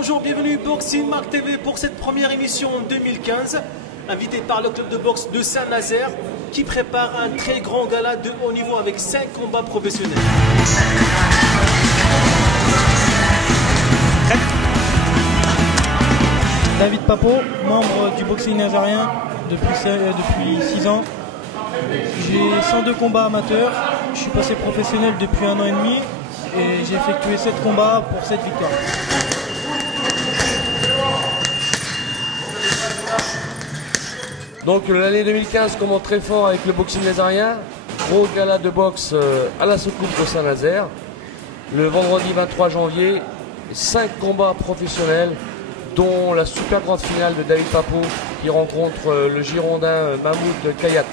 Bonjour, bienvenue Boxing Mark TV pour cette première émission en 2015, invité par le club de boxe de Saint-Nazaire qui prépare un très grand gala de haut niveau avec 5 combats professionnels. David Papo, membre du boxing nazarien depuis 6 ans. J'ai 102 combats amateurs, je suis passé professionnel depuis 1 an et demi et j'ai effectué 7 combats pour 7 victoires. Donc l'année 2015 commence très fort avec le boxing nazarien. Gros gala de boxe à la soucoupe de Saint-Nazaire. Le vendredi 23 janvier, 5 combats professionnels, dont la super grande finale de David Papo qui rencontre le Girondin Mahmoud Kayat.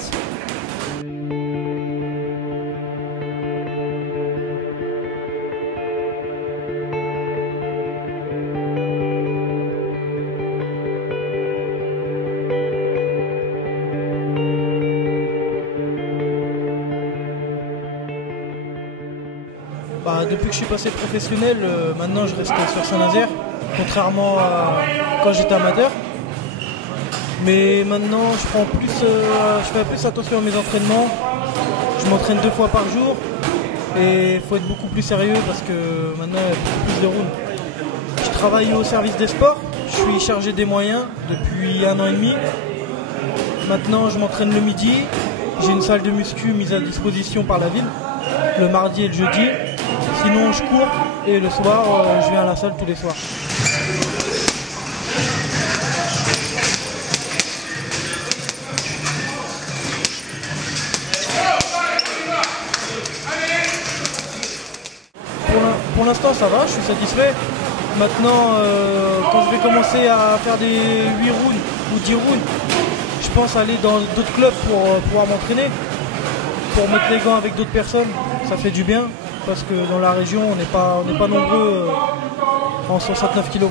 Depuis que je suis passé professionnel, maintenant je reste sur Saint-Nazaire, contrairement à quand j'étais amateur. Mais maintenant je fais plus attention à mes entraînements. Je m'entraîne 2 fois par jour et il faut être beaucoup plus sérieux parce que maintenant il y a beaucoup plus de rounds. Je travaille au service des sports, je suis chargé des moyens depuis 1 an et demi. Maintenant je m'entraîne le midi, j'ai une salle de muscu mise à disposition par la ville, le mardi et le jeudi. Sinon je cours et le soir je viens à la salle tous les soirs. Pour l'instant ça va, je suis satisfait. Maintenant quand je vais commencer à faire des 8 rounds ou 10 rounds, je pense aller dans d'autres clubs pour pouvoir m'entraîner, pour mettre les gants avec d'autres personnes, ça fait du bien. Parce que dans la région, on n'est pas nombreux en 69 kg.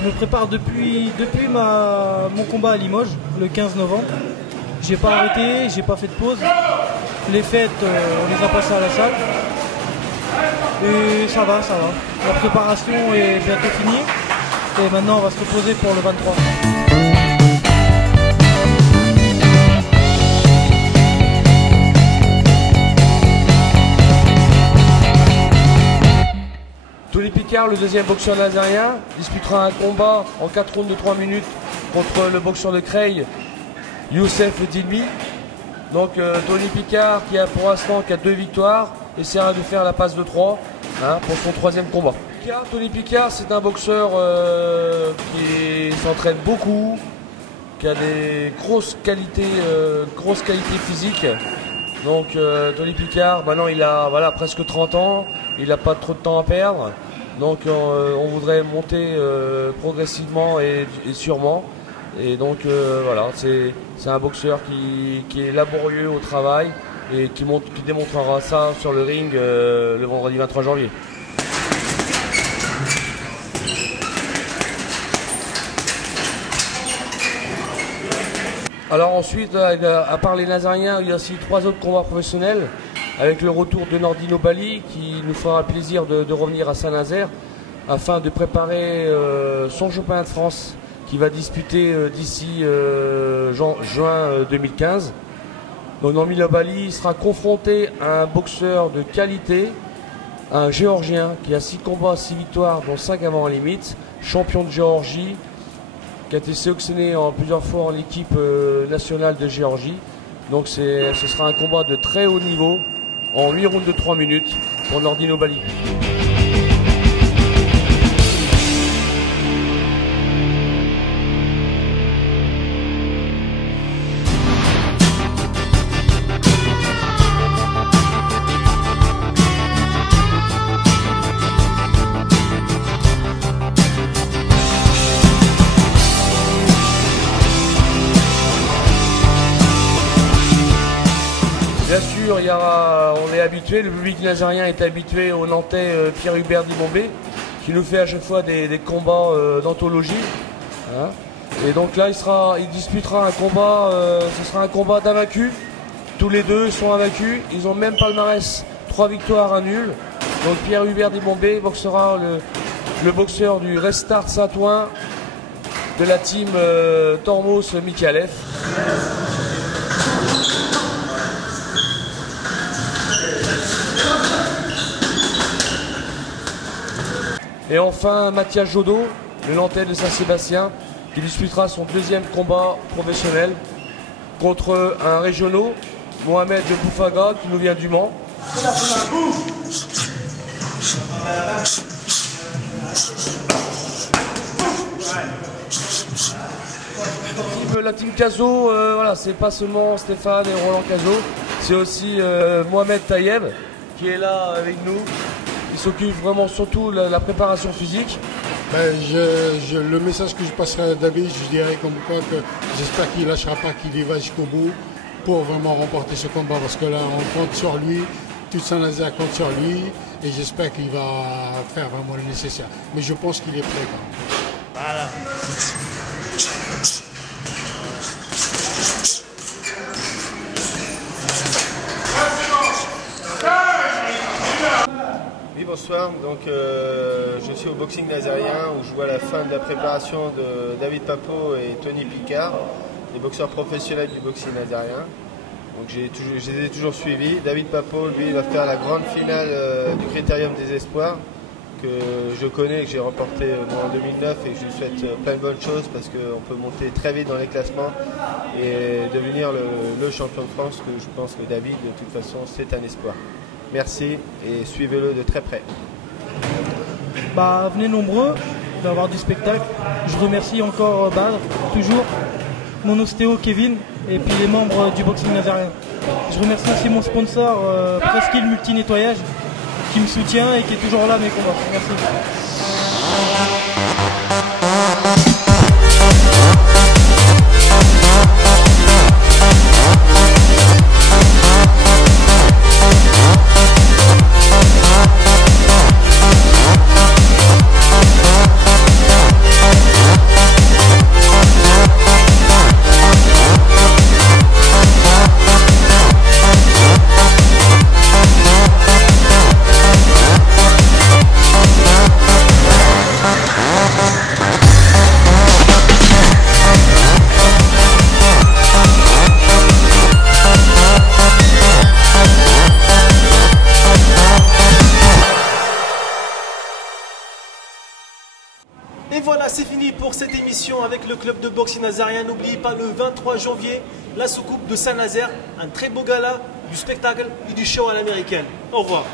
Je me prépare depuis mon combat à Limoges, le 15 novembre. J'ai pas arrêté, j'ai pas fait de pause. Les fêtes, on les a passées à la salle. Et ça va. La préparation est bientôt finie. Et maintenant, on va se reposer pour le 23. Tony Picard, le deuxième boxeur nazarien, disputera un combat en 4 rounds de 3 minutes contre le boxeur de Creil, Youssef Dilmi. Donc Tony Picard, qui a pour l'instant 2 victoires, essaiera de faire la passe de 3 pour son 3e combat. Tony Picard, c'est un boxeur qui s'entraîne beaucoup, qui a des grosses qualités physiques. Donc Tony Picard, maintenant il a presque 30 ans, il n'a pas trop de temps à perdre. Donc on voudrait monter progressivement et sûrement. Et donc voilà, c'est un boxeur qui est laborieux au travail et qui démontrera ça sur le ring le vendredi 23 janvier. Alors ensuite, à part les Nazariens, il y a aussi 3 autres combats professionnels avec le retour de Nordino Bali qui nous fera le plaisir de revenir à Saint-Nazaire afin de préparer son championnat de France qui va disputer d'ici juin 2015. Donc Nordino Bali sera confronté à un boxeur de qualité, un Géorgien qui a 6 combats, 6 victoires dont 5 avant la limite, champion de Géorgie, qui a été sélectionné plusieurs fois en équipe nationale de Géorgie. Donc ce sera un combat de très haut niveau en 8 rounds de 3 minutes pour Nordino Bali. Bien sûr, on est habitué, le public nazarien est habitué au Nantais Pierre-Hubert Dibombé, qui nous fait à chaque fois des combats d'anthologie. Et donc là, il disputera un combat, ce sera un combat d'invaincus. Tous les deux sont invaincus, ils ont même palmarès 3 victoires, 1 nul. Donc Pierre-Hubert Dibombé boxera le boxeur du Restart Saint-Ouen de la team Tormos Mikalev. Et enfin Mathias Jodot, le Nantais de Saint-Sébastien, qui disputera son deuxième combat professionnel contre un régional, Mohamed Boufaga, qui nous vient du Mans. La team Cazo, voilà, c'est pas seulement Stéphane et Roland Cazo, c'est aussi Mohamed Tayeb qui est là avec nous. Il s'occupe vraiment surtout de la préparation physique. Ben, le message que je passerai à David, je dirais comme quoi que j'espère qu'il ne lâchera pas, qu'il y va jusqu'au bout pour vraiment remporter ce combat, parce que là on compte sur lui, toute Saint-Nazaire compte sur lui et j'espère qu'il va faire vraiment le nécessaire. Mais je pense qu'il est prêt quand même. Voilà. Oui, bonsoir. Donc, je suis au boxing nazarien où je vois la fin de la préparation de David Papeau et Tony Picard, les boxeurs professionnels du boxing nazarien. Donc, je les ai toujours suivis. David Papeau, lui, va faire la grande finale du Critérium des Espoirs que je connais et que j'ai remporté moi en 2009 et que je lui souhaite plein de bonnes choses parce qu'on peut monter très vite dans les classements et devenir le champion de France que je pense que David, de toute façon, c'est un espoir. Merci et suivez-le de très près. Bah, venez nombreux, il va y avoir du spectacle. Je remercie encore Badr, toujours, mon ostéo Kevin et puis les membres du boxing nazarien. Je remercie aussi mon sponsor Presqu'île Multi-Nettoyage qui me soutient et qui est toujours là à mes combats. Merci. Et voilà, c'est fini pour cette émission avec le club de boxe nazarien. N'oubliez pas le 23 janvier, la soucoupe de Saint-Nazaire, un très beau gala, du spectacle et du show à l'américaine. Au revoir.